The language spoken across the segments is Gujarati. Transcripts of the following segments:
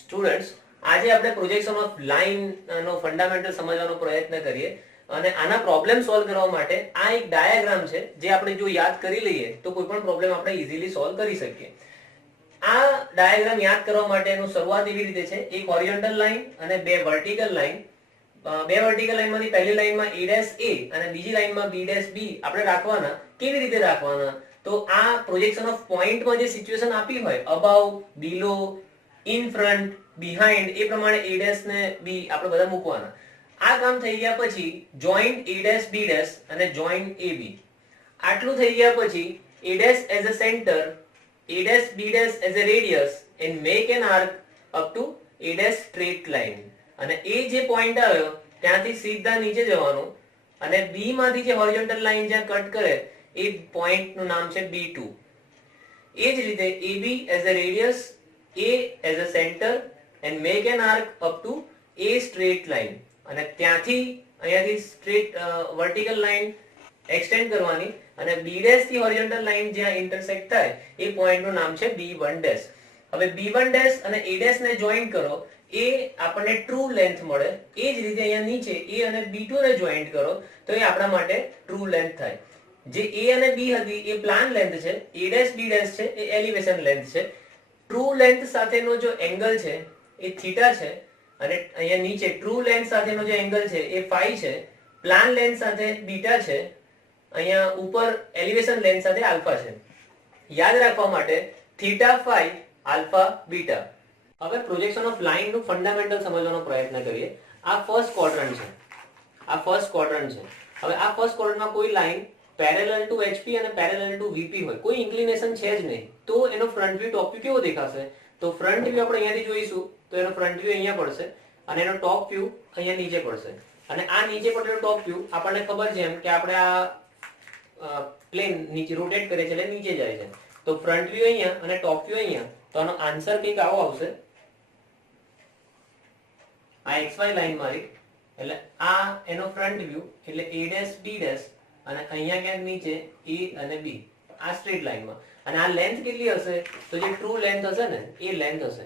સ્ટુડન્ટ્સ, આજે આપણે પ્રોજેક્શન ઓફ લાઇન નો ફંડામેન્ટલ સમજવાનો પ્રયત્ન કરીએ અને આના પ્રોબ્લેમ સોલ્વ કરવા માટે આ એક ડાયાગ્રામ છે જે આપણે જો યાદ કરી લઈએ તો કોઈ પણ પ્રોબ્લેમ આપણે ઇઝીલી સોલ્વ કરી શકીએ. આ ડાયાગ્રામ યાદ કરવા માટેનું શરૂઆત એવી રીતે છે, એક હોરિઝોન્ટલ લાઇન અને બે વર્ટિકલ લાઇન. બે વર્ટિકલ લાઇનમાંથી પહેલી લાઇનમાં a' a અને બીજી લાઇનમાં b' b આપણે રાખવાના. કેવી રીતે રાખવાના? તો આ પ્રોજેક્શન ઓફ પોઈન્ટમાં જે સિચ્યુએશન આપી હોય, above, below, in front, behind, એ પ્રમાણે a' ને b આપણે બધા મૂકવાના. આ કામ થઈ ગયા પછી જોઈન્ટ a' b' અને જોઈન્ટ ab. આટલું થઈ ગયા પછી a' as a center, a' b' as a radius and make an arc up to a' straight line. અને એ જે પોઈન્ટ આવ્યો ત્યાંથી સીધા નીચે જવાનું અને b માંથી જે હોરિઝોન્ટલ લાઈન જ્યાં કટ કરે એ પોઈન્ટ નું નામ છે B2. એ જ રીતે AB as a radius, A as a center and make an arc up to A straight line. અને ત્યાંથી અહીંયાથી સ્ટ્રેટ વર્ટિકલ લાઈન એક્સટેન્ડ કરવાની અને B' થી હોરિઝોન્ટલ લાઈન જ્યાં ઇન્ટરસેક્ટ થાય એ પોઈન્ટનું નામ છે B1'. હવે B1' અને A' ને જોઈન્ટ કરો, એ આપણને ટ્રુ લેન્થ મળે. એ જ રીતે અહીંયા નીચે A અને B2 ને જોઈન્ટ કરો તો એ આપણા માટે ટ્રુ લેન્થ થાય. જે A અને B હતી એ પ્લાન લેન્થ છે, A' B' છે એ એલિવેશન લેન્થ છે. ટ્રુ લેન્થ સાથેનો જો એંગલ છે એ થીટા છે અને અહીંયા નીચે ટ્રુ લેન્થ સાથેનો જે એંગલ છે એ ફાઈ છે. પ્લાન લેન્થ સાથે બીટા છે, અહીંયા ઉપર એલિવેશન લેન્થ સાથે આલ્ફા છે. યાદ રાખવા માટે થીટા ફાઈ આલ્ફા બીટા. હવે પ્રોજેક્શન ઓફ લાઇન નું ફંડામેન્ટલ સમજવાનો પ્રયત્ન કરીએ. આ ફર્સ્ટ ક્વોડ્રન્ટ છે, આ ફર્સ્ટ ક્વોડ્રન્ટ છે. હવે આ ફર્સ્ટ ક્વોડ્રન્ટમાં કોઈ લાઇન પેરેલલ ટુ HP અને પેરેલલ ટુ VP હોય, કોઈ ઇન્ક્લિનેશન છે જ નહીં, તો એનો ફ્રન્ટ વ્યૂ ટોપ વ્યૂ કેવો દેખાશે? તો ફ્રન્ટ વ્યૂ આપણે અહીંયાથી જોઈશું તો એનો ફ્રન્ટ વ્યૂ અહીંયા પડશે અને એનો ટોપ વ્યૂ અહીંયા નીચે પડશે. અને આ નીચે પડેલો ટોપ વ્યૂ આપણને ખબર છે એમ કે આપણે આ પ્લેન નીચે રોટેટ કરે છે એટલે નીચે જાય છે. તો ફ્રન્ટ વ્યૂ અહીંયા અને ટોપ વ્યૂ અહીંયા, તો આનો આન્સર કંઈક આવો આવશે. આ XY લાઈન મારી એટલે આ એનો ફ્રન્ટ વ્યૂ એટલે A' B' અને અહીંયા ક્યાંક નીચે A અને B આ સ્ટ્રેટ લાઈનમાં. અને આ લેન્થ કેટલી હશે? તો જે ટ્રુ લેન્થ હશે ને એ લેન્થ હશે.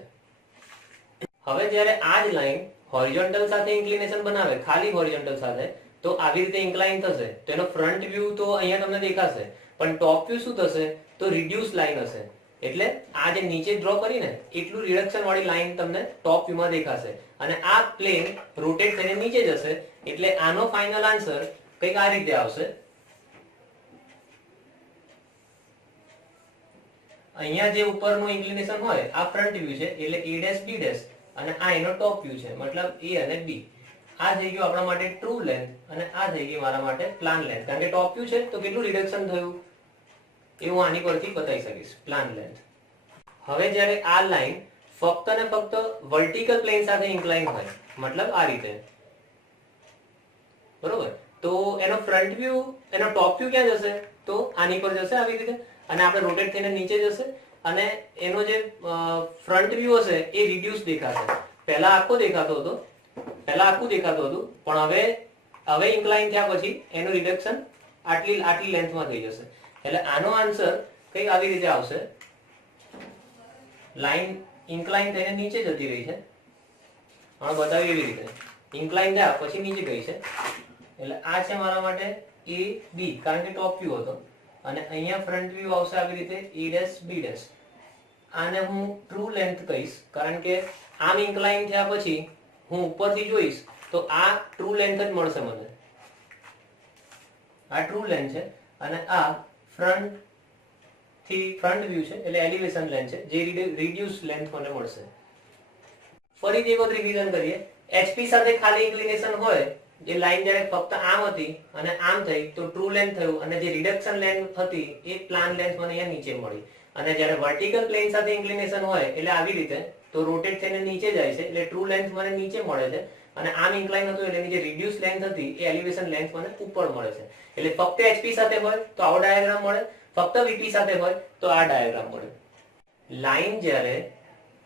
હવે જ્યારે આ જ લાઈન હોરિઝોન્ટલ સાથે ઇન્ક્લિનેશન બનાવે, ખાલી હોરિઝોન્ટલ સાથે, તો આવી રીતે ઇન્ક્લાઇન થશે. તો એનો ફ્રન્ટ વ્યૂ તો અહીંયા તમને દેખાશે, પણ ટોપ વ્યૂ શું થશે? તો રિડ્યુસ લાઈન હશે. એટલે આ જે નીચે ડ્રો કરીને એટલું રિડક્શન વાળી લાઈન તમને ટોપ વ્યૂમાં દેખાશે. અને આ પ્લેન રોટેટ થઈને નીચે જશે એટલે આનો ફાઇનલ આન્સર કંઈક આ રીતે આવશે. અહીંયા જે ઉપરનું ઇન્ક્લિનેશન હોય આ ફ્રન્ટ વ્યૂ છે એટલે A' B' અને આ એનો ટોપ વ્યૂ છે, મતલબ A અને B. આ થઈ ગયું આપણા માટે ટ્રુ લેન્થ અને આ થઈ ગઈ મારા માટે પ્લાન લેન્થ. કારણ કે ટોપ વ્યૂ છે તો કેટલું રિડક્શન થયું એ હું આની પરથી બતાવી શકીશ, પ્લાન લેન્થ. હવે જ્યારે આ લાઈન ફક્ત ને ફક્ત વર્ટિકલ પ્લેન સાથે ઇન્ક્લાઇન હોય, મતલબ આ રીતે, બરોબર, તો એનો ફ્રન્ટ વ્યૂ, એનો ટોપ વ્યૂ ક્યાં જશે? તો આની પર જશે આવી રીતે અને આપણે રોટેટ થઈને નીચે જશે અને એનો જે ફ્રન્ટ વ્યૂ હશે એ રિડ્યુસ દેખાશે. પહેલા આખું દેખાતું હતું પણ હવે ઇન્ક્લાઇન થયા પછી એનું રિડક્શન આટલી લેન્થમાં થઈ જશે. એટલે આનો આન્સર કંઈક આવી રીતે આવશે. લાઈન ઇન્ક્લાઇન થઈને નીચે જતી રહી છે, આને બતાવી એવી રીતે ઇન્ક્લાઇન થયા પછી નીચે ગઈ છે. એટલે આ છે મારા માટે A B, કારણ કે ટોપ વ્યૂ હતો. અને અહીંયા ફ્રન્ટ વ્યૂ આવશે આવી રીતે A' B'. આને હું ટ્રુ લેન્થ કહીશ કારણ કે આમ ઇન્ક્લાઇન થયા પછી હું ઉપરથી જોઈશ તો આ ટ્રુ લેન્થ જ મળશે મને. આ ટ્રુ લેન્થ છે અને આ ફ્રન્ટ વ્યૂ છે એટલે એલિવેશન લેન્થ છે, જે રિડ્યુસ લેન્થ મને મળશે. ફરીથી એક વખત રિવિઝન કરીએ. HP સાથે ખાલી ઇન્ક્લિનેશન હોય, જે લાઈન જ્યારે ફક્ત આમ હતી અને આમ થઈ તો ટ્રુ લેન્થ થયું અને જે રિડક્શન લેન્થ હતી એ પ્લાન લેન્થ મને અહીંયા નીચે મળી. અને જ્યારે વર્ટિકલ પ્લેન સાથે ઇન્ક્લિનેશન હોય એટલે આવી રીતે તો રોટેટ થઈને નીચે જાય છે એટલે ટ્રુ લેન્થ મને નીચે મળે છે. અને આમ ઇન્ક્લાઇન હતું એટલે એની જે રિડ્યુસ લેન્થ હતી એ એલિવેશન લેન્થ મને ઉપર મળે છે. એટલે ફક્ત HP સાથે હોય તો આવો ડાયાગ્રામ મળે, ફક્ત VP સાથે હોય તો આ ડાયાગ્રામ મળે. લાઈન જ્યારે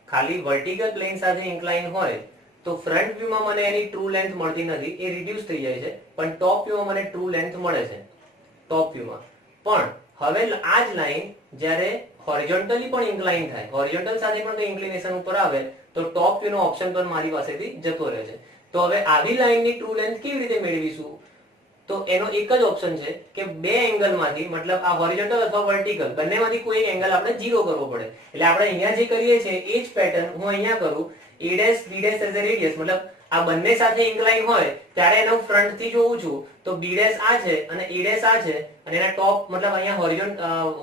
ખાલી વર્ટિકલ પ્લેન સાથે ઇન્ક્લાઇન હોય તો ફ્રન્ટ વ્યૂમાં મને એની ટ્રુ લેન્થ મળતી નથી, એ રિડ્યુસ થઈ જાય છે. પણ ટોપ વ્યૂમાં મને ટ્રુ લેન્થ મળે છે ટોપ વ્યૂમાં. પણ હવે આ જ લાઈન જ્યારે હોરિઝોન્ટલી પણ ઇન્ક્લાઇન થાય, હોરિઝોન્ટલ સાથે પણ કોઈ ઇન્ક્લિનેશન ઉપર આવે તો ટોપ વ્યૂ નો ઓપ્શન પણ મારી પાસેથી જતો રહે છે. તો હવે આવી લાઈનની ટ્રુ લેન્થ કેવી રીતે મેળવીશું? તો એનો એક જ ઓપ્શન છે કે બે એંગલમાંથી, મતલબ આ હોરિઝોન્ટલ અથવા વર્ટિકલ બંનેમાંથી કોઈ એક એંગલ આપણે 0 કરવો પડે. એટલે આપણે અહીંયા જે કરીએ છીએ એ જ પેટર્ન હું અહીંયા કરું. a' b' as a radius, મતલબ આ બંને સાથે ઇન્ક્લાઇન હોય ત્યારે એને હું ફ્રન્ટ થી જોઉં છું તો b' આ છે અને a' આ છે અને એના ટોપ, મતલબ અહીંયા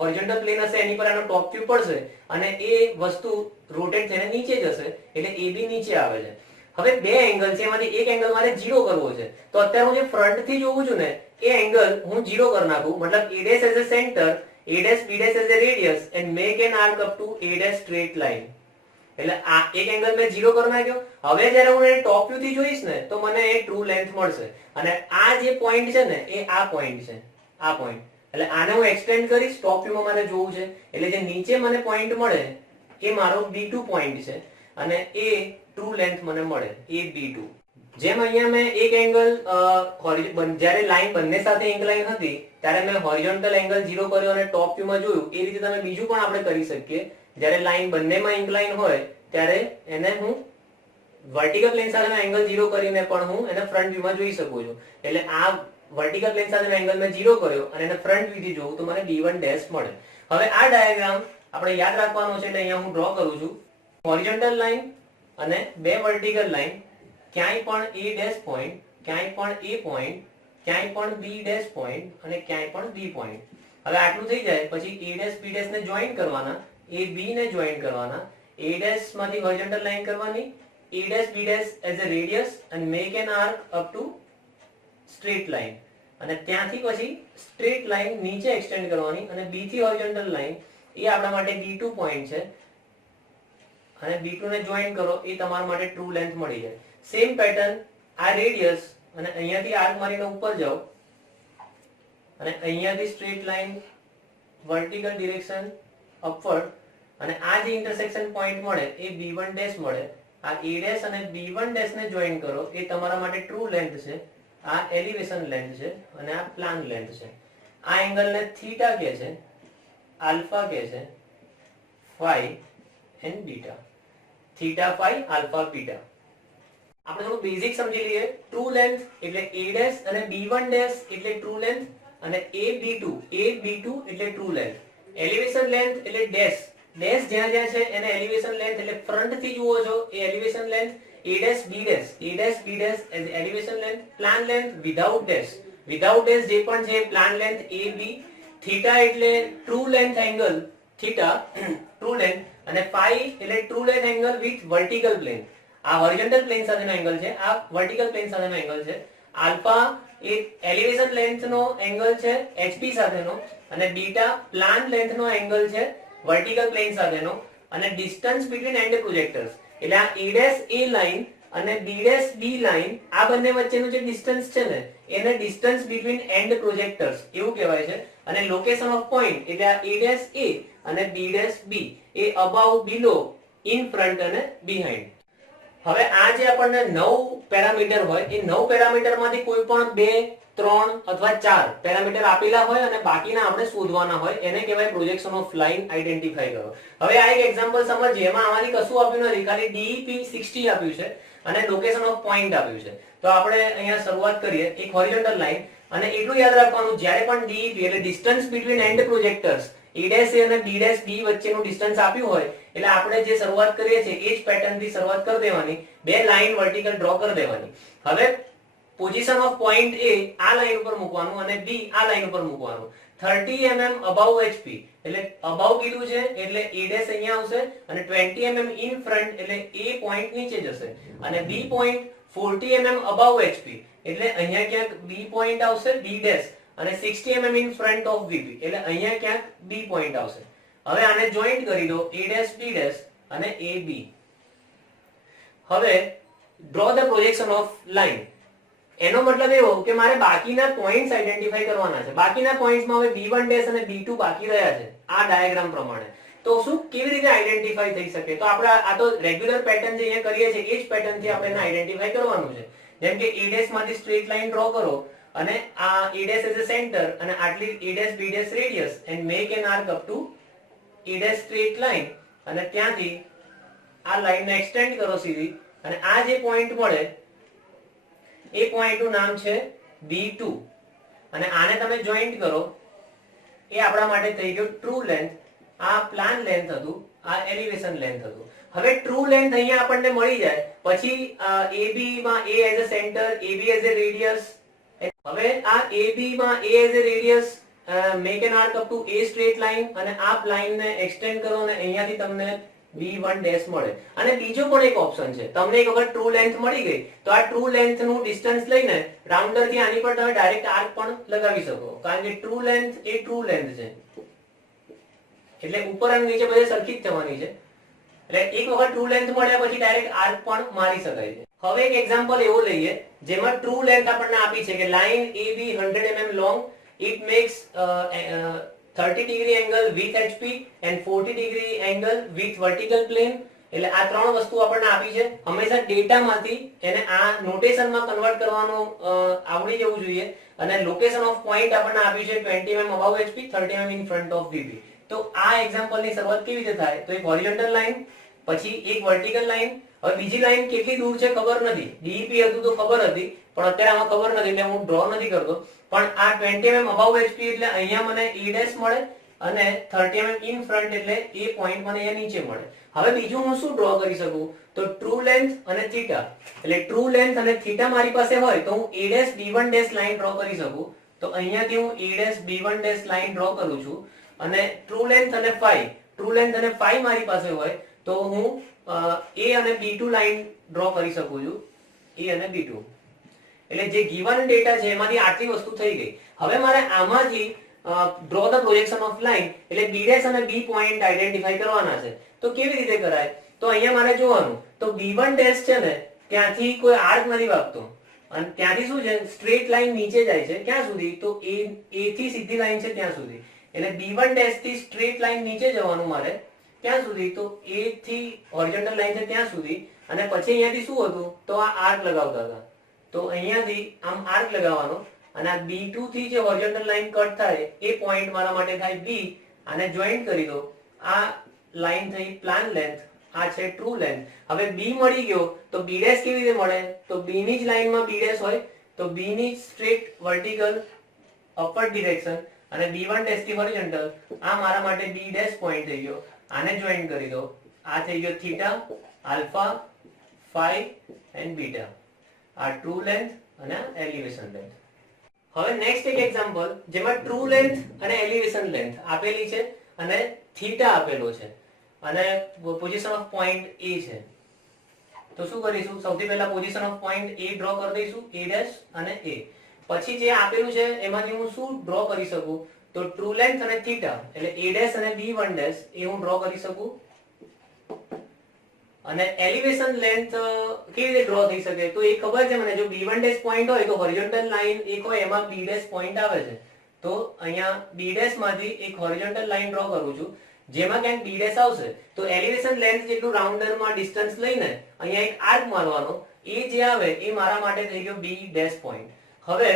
હોરિઝોન્ટલ પ્લેન હશે એની પર આનો ટોપ વ્યૂ પડશે અને એ વસ્તુ રોટેટ થઈને નીચે જશે એટલે ab નીચે આવે છે. હવે બે એંગલ છે એમાંથી એક એંગલ મારે 0 કરવો છે તો અત્યારે હું જે ફ્રન્ટ થી જોઉં છું ને એ એંગલ હું 0 કરી નાખું, મતલબ a' as a centre, a' b' as a radius and make N arc up to a' straight line. એટલે આ એક એંગલ મેં 0 કરી નાખ્યો. હવે જ્યારે હું એને ટોપ વ્યૂ થી જોઈશ ને તો મને એ ટ્રુ લેન્થ મળશે અને આ જે પોઈન્ટ છે ને એ આ પોઈન્ટ છે, આ પોઈન્ટ. એટલે આને હું એક્સટેન્ડ કરીશ, ટોપ વ્યૂ માં મારે જોવું છે એટલે જે નીચે મને પોઈન્ટ મળે એ મારો B2 પોઈન્ટ છે અને એ ટ્રુ લેન્થ મને મળે એ B2. જેમ અહીંયા મેં એક એંગલ જ્યારે લાઈન બંને સાથે ઇન્ક્લાઇન હતી ત્યારે મેં હોરિઝોન્ટલ એંગલ 0 કર્યો અને ટોપ વ્યૂ માં જોયું, એ રીતે તમે બીજું પણ આપણે કરી શકીએ. જ્યારે લાઈન બંનેમાં ઇન્ક્લાઇન હોય ત્યારે એને હું વર્ટિકલ પ્લેન સાથેનો એંગલ 0 કરીને પણ હું એને ફ્રન્ટ વ્યૂમાં જોઈ શકું છું. એટલે આ વર્ટિકલ પ્લેન સાથેનો એંગલ મેં 0 કર્યો અને એને ફ્રન્ટ વ્યૂથી જોઉં તો મને B1' મળે. હવે આ ડાયાગ્રામ આપણે યાદ રાખવાનો છે એટલે અહીંયા હું ડ્રો કરું છું. હોરિઝોન્ટલ લાઈન અને બે વર્ટિકલ લાઈન, ક્યાંય પણ A' પોઈન્ટ, ક્યાંય પણ A પોઈન્ટ, ક્યાંય પણ B' પોઈન્ટ અને ક્યાંય પણ B પોઈન્ટ. હવે આટલું થઈ જાય પછી A' B' ને જોઈન કરવાના, A B ને જોઈન કરવાના, A' માંથી હોરિઝોન્ટલ લાઈન કરવાની, A' B' as a radius and make an arc up to straight line અને ત્યાંથી પછી સ્ટ્રેટ લાઈન નીચે એક્સટેન્ડ કરવાની અને B થી હોરિઝોન્ટલ લાઈન એ આપણા માટે B2 પોઈન્ટ છે અને B2 ને જોઈન કરો એ તમારા માટે ટ્રુ લેન્થ મળી જાય. સેમ પેટર્ન, આ રેડિયસ અને અહીંયાથી આર્ક મારીને ઉપર જાઓ અને અહીંયાથી straight line vertical direction upward અને આ જે ઇન્ટરસેક્શન પોઈન્ટ મળે એ B1' મળે. આ A' અને B1' ને જોઈન કરો એ તમારા માટે ટ્રુ લેન્થ છે. આ એલિવેશન લેન્થ છે અને આ પ્લાન લેન્થ છે. આ એંગલને થીટા કહે છે, આલ્ફા કહે છે, phi and beta. Theta, phi, alpha, beta. આપણે થોડું બેઝિક સમજી લઈએ. ટ્રુ લેન્થ એટલે A' અને B1' એટલે ટ્રુ લેન્થ અને A B2 એટલે ટ્રુ લેન્થ. એલિવેશન લેન્થ એટલે ડેશ, ડેશ જ્યાં જ્યાં છે એને એલિવેશન લેન્થ એટલે ફ્રન્ટ થી જુઓ છો એ elevation length. A' B' as elevation length. Plan length without dash, without dash જે પણ છે પ્લાન લેન્થ AB. થીટા એટલે true length angle, theta true length અને ફાઈ એટલે true length angle with vertical plane. આ હોરિઝોન્ટલ પ્લેન સાથેનો એંગલ છે, આ વર્ટિકલ પ્લેન સાથેનો એંગલ છે. આલ્ફા એ એલિવેશન લેન્થ નો એંગલ છે HP સાથેનો અને બીટા પ્લાન લેન્થ નો એંગલ છે વર્ટિકલ પ્લેન સાથેનો અને ડિસ્ટન્સ બિટવીન એન્ડ પ્રોજેક્ટર્સ એટલે આ A' લાઈન અને B' લાઈન આ બંને વચ્ચેનું જે ડિસ્ટન્સ છે ને એને ડિસ્ટન્સ બિટવીન એન્ડ પ્રોજેક્ટર્સ એવું કહેવાય છે. અને લોકેશન ઓફ પોઈન્ટ એટલે આ A' અને B' A about, below, in, front અને બિહાઇન્ડ. હવે આ જે આપણને 9 પેરામીટર હોય એ 9 પેરામીટર માંથી કોઈ પણ 2, 3 અથવા 4 પેરામીટર આપેલા હોય અને બાકીના આપણે શોધવાના હોય એને કહેવાય પ્રોજેક્શન ઓફ લાઈન આઈડેન્ટિફાઈ કરો. હવે આ એક એક્ઝામ્પલ સમજીએ. એમાં આમાંથી કશું આપ્યું નથી, ખાલી DEP 60 આપ્યું છે અને લોકેશન ઓફ પોઈન્ટ આપ્યું છે. તો આપણે અહીંયા શરૂઆત કરીએ. એક હોરિઝોન્ટલ લાઈન અને એટલું યાદ રાખવાનું જ્યારે પણ DEP એટલે distance between and projectors A' અને B' વચ્ચેનું ડિસ્ટન્સ આપ્યું હોય એટલે આપણે જે શરૂઆત કરીએ છીએ એ જ પેટર્ન થી શરૂઆત કરી દેવાની. બે લાઈન વર્ટિકલ ડ્રો કરી દેવાની. હવે પોઝિશન ઓફ પોઈન્ટ A આ લાઈન ઉપર મૂકવાનું અને B આ લાઈન ઉપર મૂકવાનું. 30 mm અબાઉ HP એટલે અબાઉ કીધું છે એટલે A' અહીંયા આવશે અને 20 mm ઇન ફ્રન્ટ એટલે A પોઈન્ટ નીચે જશે અને B point 40 mm about HP એટલે અહીંયા ક્યાંક B પોઈન્ટ આવશે B' અને 60 mm in front of VP એટલે અહીંયા ક્યાંક B પોઈન્ટ આવશે. હવે આને જોઈન્ટ કરી દો A' B' અને AB. હવે draw the projection of line. એનો મતલબ એવો કે મારે બાકીના પોઈન્ટ્સ આઈડેન્ટિફાઈ કરવાના છે. બાકીના પોઈન્ટ્સમાં હવે B1' અને B2 બાકી રહ્યા છે આ ડાયાગ્રામ પ્રમાણે. તો શું કેવી રીતે આઈડેન્ટિફાઈ થઈ શકે? તો આપણે આ તો રેગ્યુલર પેટર્ન જે અહીંયા કરીએ છીએ એ જ પેટર્ન થી આપણે એને આઈડેન્ટિફાઈ કરવાનું છે. જેમ કે A' માંથી સ્ટ્રેટ લાઈન ડ્રો કરો અને આ A' એઝ અ સેન્ટર અને આટલી A' B' radius and make N arc up to A dash straight line અને ત્યાંથી આ લાઈનને એક્સટેન્ડ કરો સીધી અને આ જે પોઈન્ટ મળે એ પોઈન્ટનું નામ છે B2 અને આને તમે જોઈન્ટ કરો એ આપણા માટે થઈ ગયો ટ્રુ લેન્થ. આ પ્લાન લેન્થ હતું, આ એલિવેશન લેન્થ હતું. હવે ટ્રુ લેન્થ અહીંયા આપણને મળી જાય પછી AB માં A as a centre, AB as a radius. હવે આ AB માં A as a radius make N arc up to A straight line અને આ લાઈનને એક્સટેન્ડ કરો અને અહીંયાથી તમને B1 ડેશ મળે. અને બીજો પણ એક ઓપ્શન છે, તમને એક વખત ટ્રુ લેન્થ મળી ગઈ તો આ ટ્રુ લેન્થ નું ડિસ્ટન્સ લઈને રાઉન્ડર થી આની પર તમે ડાયરેક્ટ આર્ક પણ લગાવી શકો, કારણ કે ટ્રુ લેન્થ એ ટ્રુ લેન્થ છે એટલે ઉપર અને નીચે બધે સરખી જ થવાની છે. એટલે એક વખત ટ્રુ લેન્થ મળ્યા પછી ડાયરેક્ટ આર્ક પણ મારી શકાય છે. હવે એક એક્ઝામ્પલ એવો લઈએ જેમાં ટ્રુ લેન્થ આપણને આપી છે કે line AB 100 mm long, it makes 30 degree angle with HP and 40 degree angle with vertical plane. એટલે આ ત્રણ વસ્તુ આપણને આપી છે. હંમેશા ડેટામાંથી એને આ નોટેશનમાં કન્વર્ટ કરવાનું આવડી જવું જોઈએ અને લોકેશન ઓફ પોઈન્ટ આપણને આપી છે 20 mm above HP, 30 mm in front of VP. તો આ એક્ઝામ્પલની શરૂઆત કેવી રીતે થાય? તો એક હોરિઝોન્ટલ લાઈન, પછી એક વર્ટિકલ લાઈન. હવે બીજી લાઈન કેટલી દૂર છે ખબર નથી, DEP હતું તો ખબર હતી પણ અત્યારે આમાં ખબર નથી એટલે હું ડ્રો નથી કરતો. પણ આ 20 mm above HP એટલે અહીંયા મને E ડેશ મળે અને 30 mm in front એટલે એ પોઈન્ટ મને અહીંયા નીચે મળે. હવે બીજું હું શું ડ્રો કરી શકું? તો ટ્રુ લેન્થ અને થીટા. એટલે ટ્રુ લેન્થ અને થીટા મારી પાસે હોય તો હું A dash B1 dash line draw કરી શકું. તો અહીંયાથી હું A dash B1 dash line draw કરું છું અને ટ્રુ લેન્થ અને ફાઈ, ટ્રુ લેન્થ અને ફાઈ મારી પાસે હોય તો હું A અને B2 લાઈન ડ્રો કરી શકું છું, A અને B2. એટલે જે ગિવન ડેટા છે એમાંથી આટલી વસ્તુ થઈ ગઈ. હવે મારે આમાંથી draw the projection of line એટલે B ડેશ અને B પોઈન્ટ આઈડેન્ટિફાઈ કરવાના છે. તો કેવી રીતે કરાય? તો અહીંયા મારે જોવાનું તો B1 ડેશ છે ને ત્યાંથી કોઈ આર્ક નથી વાગતો અને ત્યાંથી શું છે સ્ટ્રેટ લાઈન નીચે જાય છે ક્યાં સુધી? તો A થી સીધી લાઈન છે ત્યાં સુધી. એટલે B1 ડેશ થી સ્ટ્રેટ લાઈન નીચે જવાનું મારે ક્યાં સુધી? તો A થી હોરિઝોન્ટલ લાઈન છે ત્યાં સુધી. અને પછી અહીંયાથી શું હતું? તો આ આર્ક લગાવતા હતા તો અહીંયાથી આમ આર્ક લગાવવાનો અને આ B2 થી જે હોરિઝોન્ટલ લાઈન કટ થાય એ પોઈન્ટ મારા માટે થાય B. આને જોઈન્ટ કરી દો. આ લાઈન થઈ પ્લાન લેન્થ, આ છે ટ્રુ લેન્થ. હવે B મળી ગયો તો B ડેશ કેવી રીતે મળે? તો B ની જ લાઈનમાં B ડેશ હોય તો B ની સ્ટ્રેટ વર્ટિકલ અપવર્ડ ડિરેક્શન અને B1 ડેશ થી હોરિઝોન્ટલ. આ મારા માટે B ડેશ પોઈન્ટ થઈ ગયો. આને જોઈન્ટ કરી દો. આ થઈ ગયો theta, alpha, phi and beta. આ ટ્રુ લેન્થ અને એલિવેશન લેન્થ. હવે નેક્સ્ટ એક એક્ઝામ્પલ જેમાં ટ્રુ લેન્થ અને એલિવેશન લેન્થ આપેલી છે અને થીટા આપેલો છે અને પોઝિશન ઓફ પોઈન્ટ A છે. તો શું કરીશું? સૌથી પહેલા position of point A draw કરી દઈશું, A ડેશ અને A. પછી જે આપેલું છે એમાંથી હું શું ડ્રો કરી શકું? તો ટ્રુ લેન્થ અને થીટા એટલે A ડેશ અને B1 ડેશ એ હું ડ્રો કરી શકું. અને એલિવેશન લેન્થ કેવી રીતે ડ્રો થઈ શકે? તો એ ખબર છે મને, જો B1 ડેશ પોઈન્ટ હોય તો હોરિઝોન્ટલ લાઈન એક હોય એમાં B ડેશ પોઈન્ટ આવે છે. તો અહીંયા B ડેશ માંથી એક હોરિઝોન્ટલ લાઈન ડ્રો કરું છું જેમાં ક્યાંક B ડેશ આવશે. તો એલિવેશન લેન્થ જેટલું રાઉન્ડરમાં ડિસ્ટન્સ લઈને અહીંયા એક આર્ક મારવાનો, એ જે આવે એ મારા માટે થઈ ગયો B ડેશ પોઈન્ટ. હવે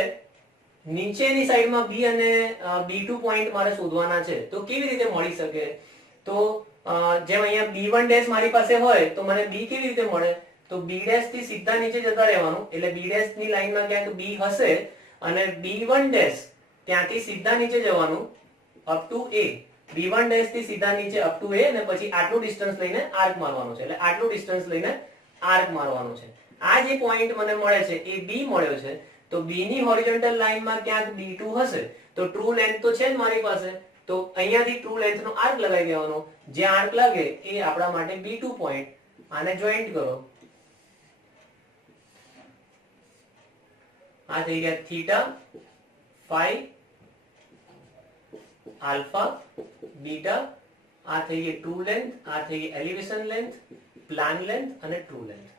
નીચેની સાઈડમાં B અને B2 પોઈન્ટ મારે શોધવાના છે. તો કેવી રીતે મળી શકે? તો જેમ અહીંયા B1 ડેશ મારી પાસે હોય તો મને B કેવી રીતે મળે? તો B ડેશ થી સીધા નીચે જતા રહેવાનું એટલે B ડેશ ની લાઈનમાં ક્યાંક B હશે અને B1 ડેશ ત્યાંથી સીધા નીચે જવાનું up to A. B1 dash થી સીધા નીચે અપ ટુ A અને પછી આટલું ડિસ્ટન્સ લઈને આર્ક મારવાનું છે. એટલે આટલું ડિસ્ટન્સ લઈને આર્ક મારવાનું છે. આ જે પોઈન્ટ મને મળે છે એ B મળ્યો છે. તો B ની હોરિઝોન્ટલ લાઈનમાં ક્યાંક B2 હશે. તો ટ્રુ લેન્થ તો છે જ મારી પાસે. તો અહીંયાથી ટ્રુ લેન્થ નો આર્ક લગાવી દેવાનો. જે આર્ક લાગે એ આપણા માટે B2 પોઈન્ટ. આને જોઈન્ટ કરો. આ થઈ ગયા થીટા, ફાઈ, આલ્ફા, બીટા. આ થઈ ગઈ ટ્રુ લેન્થ, આ થઈ ગઈ એલિવેશન લેન્થ, પ્લાન લેન્થ અને ટ્રુ લેન્થ.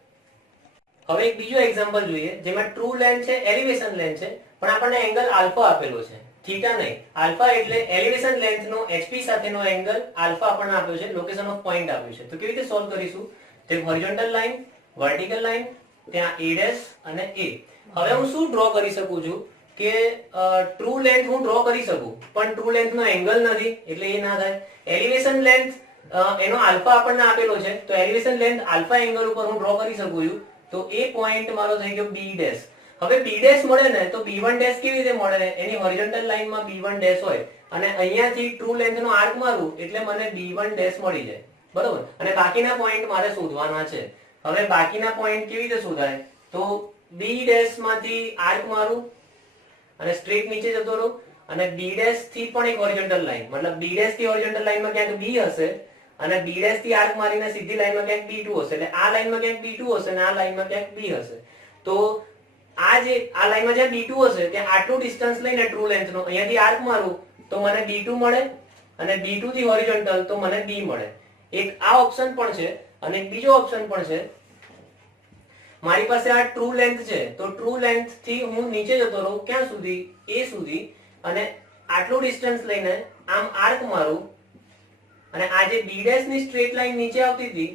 હવે એક બીજો એક્ઝામ્પલ જોઈએ જેમાં ટ્રુ લેન્થ છે, એલિવેશન લેન્થ છે પણ આપણને એંગલ આલ્ફા આપેલો છે, થીટા નહીં. આલ્ફા એટલે એલિવેશન લેન્થ નો HP સાથેનો એંગલ આલ્ફા આપણને આપ્યો છે, લોકેશન ઓફ પોઈન્ટ આપ્યું છે. તો કેવી રીતે સોલ્વ કરીશું? તો હોરિઝોન્ટલ લાઈન, વર્ટિકલ લાઈન, ત્યાં A ડેશ અને A. હવે હું શું ડ્રો કરી શકું છું? કે ટ્રુ લેન્થ હું ડ્રો કરી શકું, પણ ટ્રુ લેન્થ નો એંગલ નથી એટલે એ ના થાય. એલિવેશન લેન્થ એનો આલ્ફા આપણને આપેલો છે, તો એલિવેશન લેન્થ આલ્ફા એંગલ ઉપર હું ડ્રો કરી શકું છું, તો એ પોઈન્ટ મારો થઈ ગયો બી ડેશ. હવે બી ડેશ મળે ને તો B1 ડેશ કેવી રીતે મળે? એની હોરિઝોન્ટલ લાઈનમાં B1 ડેશ હોય અને અહીંયાથી ટ્રુ લેન્થ નો આર્ક મારું એટલે મને B1 ડેશ મળી જાય, બરોબર. અને બાકીના પોઈન્ટ મારે શોધવાના છે. હવે બાકીના પોઈન્ટ કેવી રીતે શોધાય? તો બી ડેશ માંથી આર્ક મારું અને સ્ટ્રેટ નીચે જતો રહું અને બી ડેશ થી પણ એક હોરિઝોન્ટલ લાઈન, મતલબ બી ડેશ થી હોરિઝોન્ટલ લાઈનમાં ક્યાંક બી હશે અને બી ડેશ થી આર્ક મારીને સીધી લાઈનમાં ક્યાંક B2 હશે, એટલે આ લાઈનમાં ક્યાંક B2 હશે અને આ લાઈનમાં ક્યાંક B હશે. તો આ લાઈનમાં જ્યાં B2 હશે ત્યાં આટલું ડિસ્ટન્સ લઈને ટ્રુ લેન્થ નો અહીંયાથી આર્ક મારું તો મને B2 મળે અને B2 થી હોરિઝોન્ટલ તો મને B મળે. એક આ ઓપ્શન પણ છે અને એક બીજો ઓપ્શન પણ છે. મારી પાસે આ ટ્રુ લેન્થ છે તો ટ્રુ લેન્થ થી હું નીચે જતો રહું ક્યાં સુધી? A સુધી, અને આટલું ડિસ્ટન્સ લઈને આમ આર્ક મારું અને આ જે B ડેશ ની સ્ટ્રેટ લાઈન નીચે આવતી હતી,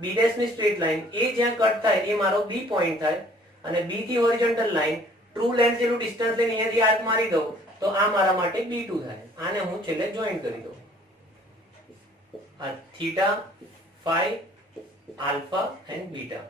B ડેશ ની સ્ટ્રેટ લાઈન એ જ્યાં કટ થાય એ મારો B પોઈન્ટ થાય અને B થી હોરિઝોન્ટલ લાઈન ટ્રુ લેન્થ જેટલું ડિસ્ટન્સ લઈને અહીંયાથી આર્ક મારી દઉં તો આ મારા માટે B2 થાય. આને હું છેલ્લે જોઈન્ટ કરી દઉં. આ theta, phi, alpha and beta.